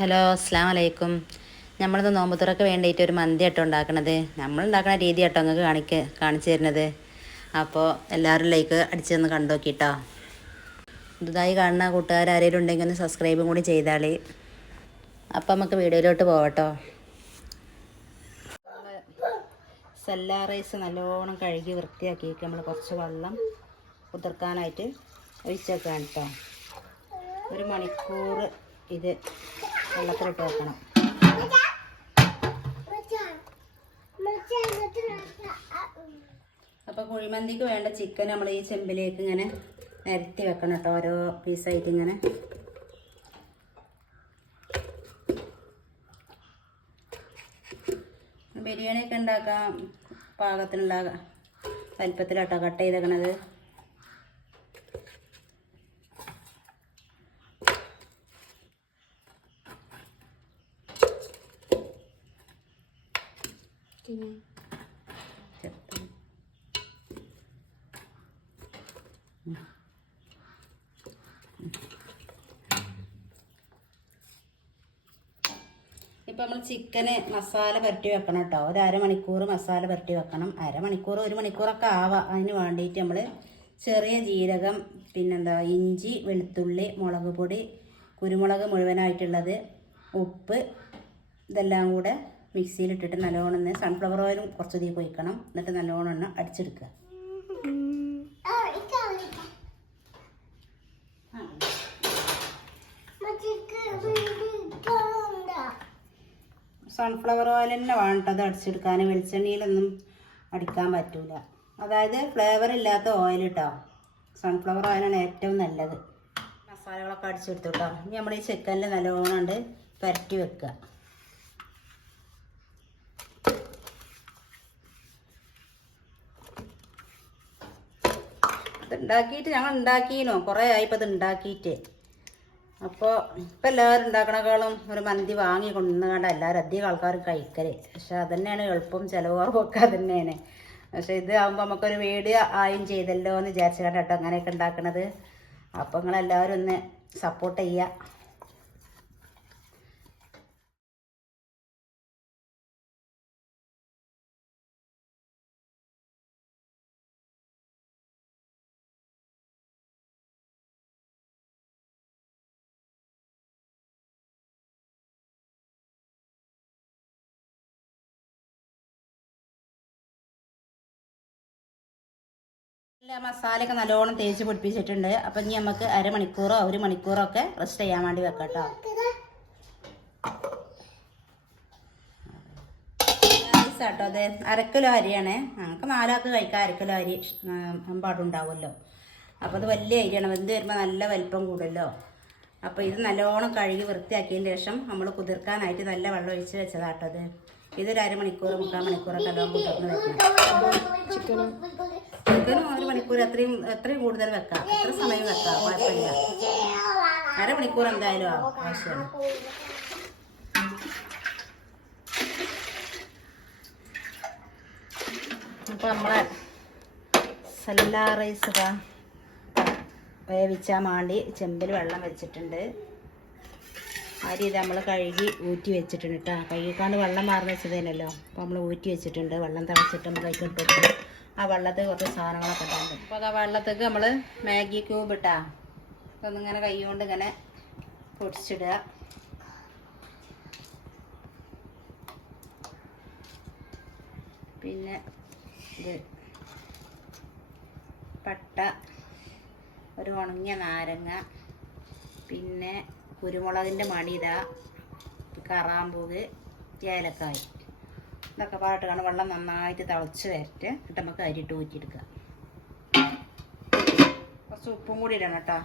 Hello അസ്സാം വലൈക്കും നമ്മളിത് നോമ്പുതുറക്ക് വേണ്ടിയിട്ട് ഒരു മന്തി ആട്ടോ ഉണ്ടാക്കണത്. നമ്മൾ ഉണ്ടാക്കുന്ന രീതി ആട്ടോ നിങ്ങൾക്ക് കാണിക്ക് കാണിച്ചു തരുന്നത്. അപ്പോൾ എല്ലാവരും ലൈക്ക് അടിച്ചൊന്ന് കണ്ടു നോക്കിട്ടോ. പുതുതായി കാണുന്ന കൂട്ടുകാർ ആരെങ്കിലും ഉണ്ടെങ്കിൽ ഒന്ന് സബ്സ്ക്രൈബും കൂടി ചെയ്താളി അപ്പം നമുക്ക് വീഡിയോയിലോട്ട് പോകട്ടോ സെല്ലാ റൈസ് നല്ലോണം കഴുകി വൃത്തിയാക്കി നമ്മൾ കുറച്ച് വെള്ളം കുതിർക്കാനായിട്ട് ഒഴിച്ചേക്കാൻ കേട്ടോ ഒരു മണിക്കൂർ ഇത് വെള്ളത്തിലിട്ട് വെക്കണം. അപ്പോൾ കുഴിമന്തിക്ക് വേണ്ട ചിക്കൻ നമ്മൾ ഈ ചെമ്പിലേക്ക് ഇങ്ങനെ നിരത്തി വെക്കണം കേട്ടോ ഓരോ പീസായിട്ട് ഇങ്ങനെ. ബിരിയാണിയൊക്കെ ഉണ്ടാക്കാം പാകത്തിനുള്ള വലിപ്പത്തിലാട്ടോ കട്ട് ചെയ്തേക്കണത്. ചെറുപ്പം. ഇപ്പം നമ്മൾ ചിക്കന് മസാല പുരട്ടി വെക്കണം കേട്ടോ ഒരു അരമണിക്കൂർ മസാല പുരട്ടി വെക്കണം. അരമണിക്കൂർ ഒരു മണിക്കൂറൊക്കെ ആവാം. അതിന് വേണ്ടിയിട്ട് നമ്മൾ ചെറിയ ജീരകം പിന്നെന്താ ഇഞ്ചി വെളുത്തുള്ളി മുളക് പൊടി കുരുമുളക് മുഴുവനായിട്ടുള്ളത് ഉപ്പ് ഇതെല്ലാം കൂടെ മിക്സിയിലിട്ടിട്ട് നല്ലോണം ഒന്ന് സൺഫ്ലവർ ഓയിലും കുറച്ച് തീ കൊയ്ക്കണം എന്നിട്ട് നല്ലോണം ഒന്ന് അടിച്ചെടുക്കുക. സൺഫ്ലവർ ഓയിൽ തന്നെ വേണ്ടത് അടിച്ചെടുക്കാൻ വെളിച്ചെണ്ണയിലൊന്നും അടിക്കാൻ പറ്റൂല. അതായത് ഫ്ലേവർ ഇല്ലാത്ത ഓയിൽ കേട്ടോ സൺഫ്ലവർ ഓയിലാണ് ഏറ്റവും നല്ലത്. മസാലകളൊക്കെ അടിച്ചെടുത്തു കേട്ടോ ഇനി നമ്മൾ ഈ ചിക്കനിൽ നല്ലോണം ഉണ്ട് പുരട്ടി വെക്കുക. ഇത് ഉണ്ടാക്കിയിട്ട് ഞങ്ങൾ ഉണ്ടാക്കീനോ? കുറേ ആയിപ്പോൾ ഇത് ഉണ്ടാക്കിയിട്ട് അപ്പോൾ ഇപ്പം എല്ലാവരും ഉണ്ടാക്കണേക്കാളും ഒരു മന്തി വാങ്ങി കൊണ്ടുവന്നുകൊണ്ട് എല്ലാവരും അധികം ആൾക്കാരും കഴിക്കൽ. പക്ഷെ അതന്നെയാണ് എളുപ്പം ചിലവാറുമൊക്കെ അത് തന്നെയാണ് പക്ഷെ ഇത് ആകുമ്പോൾ നമുക്കൊരു വീഡിയോ ആയും ചെയ്തല്ലോ എന്ന് വിചാരിച്ചു കേട്ടോ അങ്ങനെയൊക്കെ ഉണ്ടാക്കണത്. അപ്പോൾ നിങ്ങളെല്ലാവരും ഒന്ന് സപ്പോർട്ട് ചെയ്യുക എല്ലാ മസാലയൊക്കെ നല്ലോണം തേച്ച് പിടിപ്പിച്ചിട്ടുണ്ട്. അപ്പം ഇനി നമുക്ക് അരമണിക്കൂറോ ഒരു മണിക്കൂറോ ഒക്കെ റെസ്റ്റ് ചെയ്യാൻ വേണ്ടി വെക്കാം കേട്ടോ. കേട്ടോ അത് അരക്കിലോ അരിയാണ്. ഞങ്ങൾക്ക് നാലാൾക്ക് കഴിക്കാൻ അരക്കിലോ അരി. പാടുണ്ടാവുമല്ലോ. അപ്പോൾ അത് വലിയ അരിയാണ്. വെന്ത് വരുമ്പോൾ നല്ല വലിപ്പം കൂടുമല്ലോ. അപ്പോൾ ഇത് നല്ലോണം കഴുകി വൃത്തിയാക്കിയതിന് ശേഷം നമ്മൾ കുതിർക്കാനായിട്ട് നല്ല വെള്ളം ഒഴിച്ച് വെച്ചതാട്ടോ അത് ഇതൊരു അരമണിക്കൂർ മുക്കാൽ മണിക്കൂറൊക്കെ കുതിർന്ന് വെക്കണം ചിക്കനും ഒരു മണിക്കൂർ അത്രയും എത്രയും കൂടുതൽ വെക്കാം. എത്ര സമയം വെക്കാം? കുഴപ്പമില്ല. അരമണിക്കൂർ എന്തായാലും ആവും. ആവശ്യമാണ് അപ്പോൾ നമ്മളെ സല്ലാ റൈസ് വേവിച്ചാൽ മാണ്ടി ചെമ്പിൽ വെള്ളം വെച്ചിട്ടുണ്ട്. അരി ഇത് നമ്മൾ കഴുകി ഊറ്റി വെച്ചിട്ടുണ്ട് കേട്ടോ കഴുകിക്കാണ്ട് വെള്ളം മാറി വെച്ചതേനല്ലോ. അപ്പോൾ നമ്മൾ ഊറ്റി വെച്ചിട്ടുണ്ട്. വെള്ളം തിളച്ചിട്ട് നമ്മൾ കൈക്ക് ഇട്ട് വെക്കും ആ വെള്ളത്തിൽ കുറച്ച് സാധനങ്ങളൊക്കെ ഉണ്ടാകും അപ്പോൾ അത് ആ വെള്ളത്തേക്ക് നമ്മൾ മാഗി ക്യൂബ് ഇട്ടാ. ഒന്നിങ്ങനെ കൈ കൊണ്ട് ഇങ്ങനെ പൊടിച്ചിടുക. പിന്നെ ഇത് പട്ട ഒരു ഉണങ്ങിയ നാരങ്ങ പിന്നെ കുരുമുളകിന്റെ മണിത കറാമ്പൂവ് ഏലക്കായ്. ഇതൊക്കെ പാട്ട് കാണും വെള്ളം നന്നായിട്ട് തിളച്ച് വരട്ടെ. എന്നിട്ട് നമുക്ക് അരിയിട്ട് ഊറ്റിയെടുക്കുക കുറച്ച് ഉപ്പും കൂടി ഇടണം കേട്ടോ.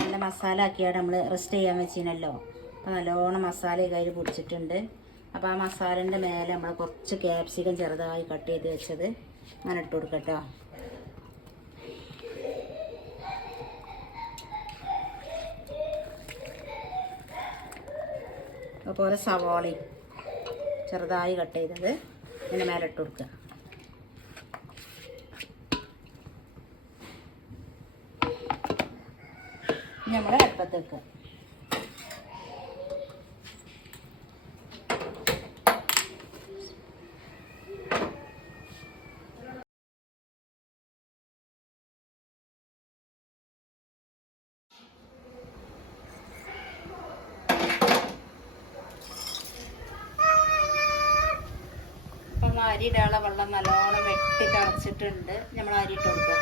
നല്ല മസാല ആക്കിയാണ് നമ്മൾ റെസ്റ്റ് ചെയ്യാൻ വെച്ചിനല്ലോ അപ്പോൾ നല്ലോണം മസാല കയ്യിൽ പൊടിച്ചിട്ടുണ്ട്. അപ്പോൾ ആ മസാലേന്റെ മേലെ നമ്മൾ കുറച്ച് ക്യാപ്സിക്കം ചെറുതായി കട്ട് ചെയ്ത് വെച്ചത്. അങ്ങനെ ഇട്ട് കൊടുക്കട്ടോ അതുപോലെ സവാളയും ചെറുതായി കട്ട് ചെയ്തത് ഇതിന് മേലിട്ട് കൊടുക്കുക. നമ്മൾ അടുപ്പത്ത് വെക്കുക. അപ്പം നമ്മൾ അരി വെള്ളം നല്ലോണം വെട്ടി തിളച്ചിട്ടുണ്ട്. നമ്മൾ അരി ഇട്ട് കൊടുക്കുക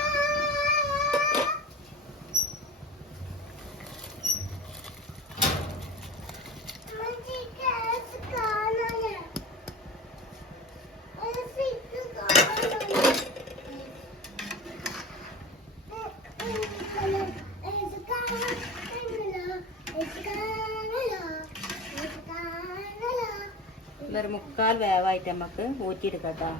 മുക്കാൽ വേവായിട്ട് നമുക്ക് ഊറ്റിയെടുക്കാം കേട്ടോ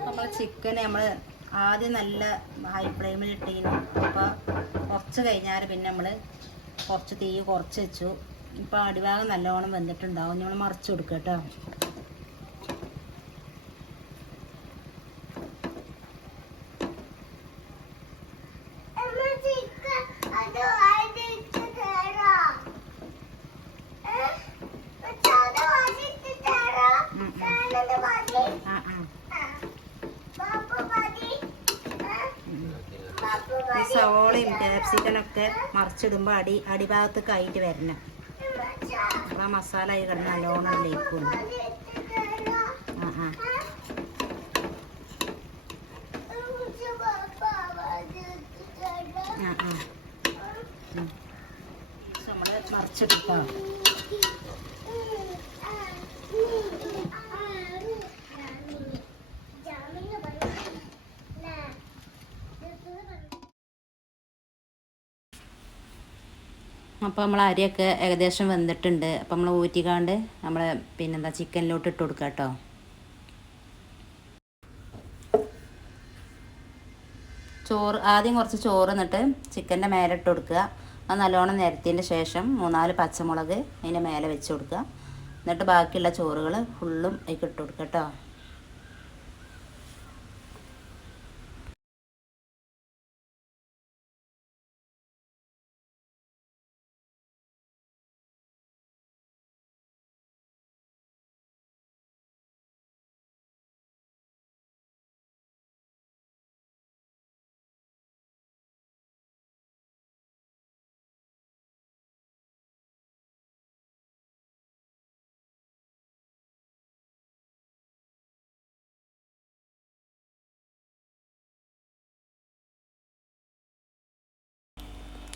നമ്മൾ ചിക്കൻ നമ്മൾ ആദ്യം നല്ല ഹൈ ഫ്ലെയിമിൽ ഇട്ടിരുന്നു അപ്പോൾ കുറച്ച് കഴിഞ്ഞാൽ പിന്നെ നമ്മൾ കുറച്ച് തീ കുറച്ച് വെച്ചു. ഇപ്പോൾ അടിഭാഗം നല്ലോണം വെന്തിട്ടുണ്ടാവും. നമ്മൾ മറിച്ച് കൊടുക്കുക കേട്ടോ ഉം, ഉം. ആ ആ ഉം. ഈ സവോളയും ക്യാപ്സിക്കനൊക്കെ മറിച്ചിടുമ്പോൾ അടി അടിഭാഗത്തേക്ക് ആയിട്ട് വരണം. അപ്പോൾ ആ മസാല ആയി കിടന്ന് നല്ലോണം ലയിക്കുള്ളൂ ആ ആ. മറിച്ചെടുക്കാം അപ്പോൾ നമ്മൾ അരിയൊക്കെ ഏകദേശം വെന്തിട്ടുണ്ട്. അപ്പോൾ നമ്മൾ ഊറ്റിക്കാണ്ട് നമ്മൾ പിന്നെന്താ ചിക്കനിലോട്ട് ഇട്ട് കൊടുക്കുക കേട്ടോ ചോറ് ആദ്യം കുറച്ച് ചോറ് എന്നിട്ട് ചിക്കന്റെ മേലെ ഇട്ട് കൊടുക്കുക. അത് നല്ലോണം നിരത്തിയതിന്റെ ശേഷം മൂന്നാൽ പച്ചമുളക് അതിന്റെ മേലെ വെച്ച് കൊടുക്കുക. എന്നിട്ട് ബാക്കിയുള്ള ചോറുകൾ ഫുള്ളും അതിൽ ഇട്ട് കൊടുക്കുക കേട്ടോ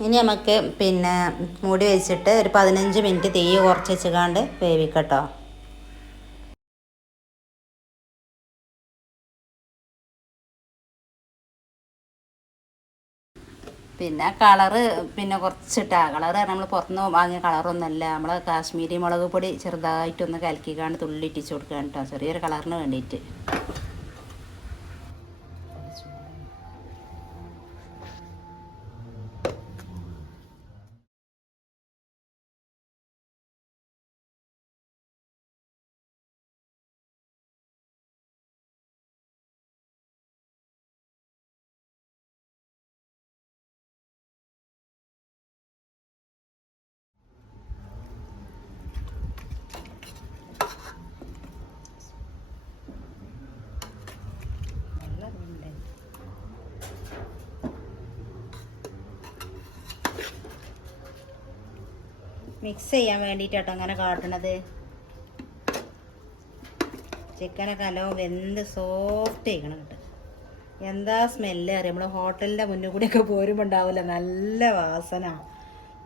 ഇനി നമുക്ക് പിന്നെ മൂടി വെച്ചിട്ട് ഒരു പതിനഞ്ച് മിനിറ്റ് തീ കുറച്ച് വെച്ചുകാണ്ട് വേവിക്കട്ടോ. പിന്നെ കളറ് പിന്നെ കുറച്ചിട്ടാ. കളറ് നമ്മൾ പുറത്തുനിന്ന് വാങ്ങിയ കളറൊന്നുമല്ല. നമ്മൾ കാശ്മീരി മുളക് പൊടി ചെറുതായിട്ടൊന്ന് കലക്കിക്കാണ്ട് തുള്ളി ഇട്ടിച്ച് കൊടുക്കുക കേട്ടോ ചെറിയൊരു കളറിന് വേണ്ടിയിട്ട്. മിക്സ് ചെയ്യാൻ വേണ്ടിയിട്ടാട്ടോ അങ്ങനെ കാട്ടണത് ചിക്കനൊക്കെ അലോ വെന്ത് സോഫ്റ്റ് ചെയ്യണം കേട്ടോ. എന്താ സ്മെല്ല് അറിയാം? നമ്മൾ ഹോട്ടലിന്റെ മുന്നിൽ കൂടിയൊക്കെ പോരുമ്പോൾ ഉണ്ടാവില്ല നല്ല വാസന.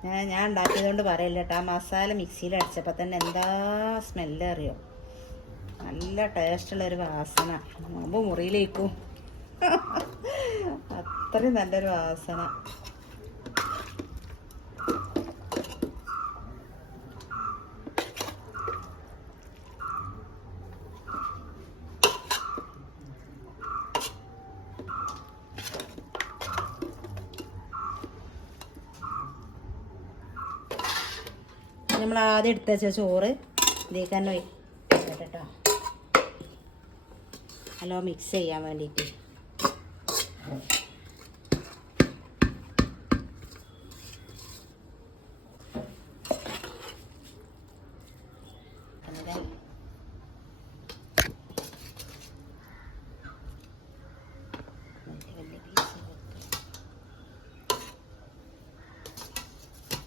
ഞാൻ ഞാൻ ഉണ്ടാക്കിയതുകൊണ്ട് പറയില്ല കേട്ടോ. ആ മസാല മിക്സിയിൽ അടിച്ചപ്പോൾ തന്നെ എന്താ സ്മെല്ല് അറിയോ? നല്ല ടേസ്റ്റുള്ളൊരു വാസന. മുമ്പ് മുറിയിലേക്കും. അത്രയും നല്ലൊരു വാസന. നമ്മൾ ആദ്യം ചോറ് ഇതിലേക്ക് തന്നെ കേട്ടോ. ഹലോ മിക്സ് ചെയ്യാൻ വേണ്ടിയിട്ട് അങ്ങനെ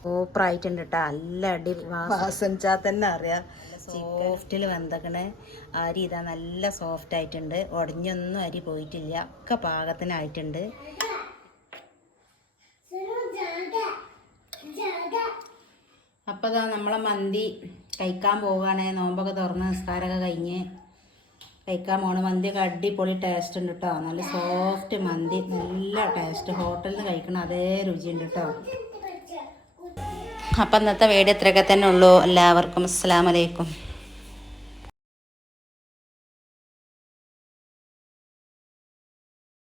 സൂപ്പറായിട്ടുണ്ട് കേട്ടോ നല്ല അടി വാസനിച്ചാൽ തന്നെ അറിയാം. സോഫ്റ്റിൽ വെന്തക്കണ് അരി ഇതാ നല്ല സോഫ്റ്റ് ആയിട്ടുണ്ട് ഉടഞ്ഞൊന്നും അരി പോയിട്ടില്ല. ഒക്കെ പാകത്തിനായിട്ടുണ്ട്. അപ്പോൾ ഇതാ നമ്മളെ മന്തി കഴിക്കാൻ പോവുകയാണ് നോമ്പൊക്കെ തുറന്ന് നിസ്കാരമൊക്കെ കഴിഞ്ഞ് കഴിക്കാൻ പോണ. മന്തിയൊക്കെ അടിപൊളി ടേസ്റ്റ് ഉണ്ട് കേട്ടോ നല്ല സോഫ്റ്റ് മന്തി. നല്ല ടേസ്റ്റ് ഹോട്ടലിൽ നിന്ന് കഴിക്കണം അതേ രുചിയുണ്ട് കേട്ടോ അപ്പം ഇന്നത്തെ വീഡിയോ ഇത്രയൊക്കെ തന്നെ ഉള്ളൂ. എല്ലാവർക്കും അസ്സാം വലൈക്കും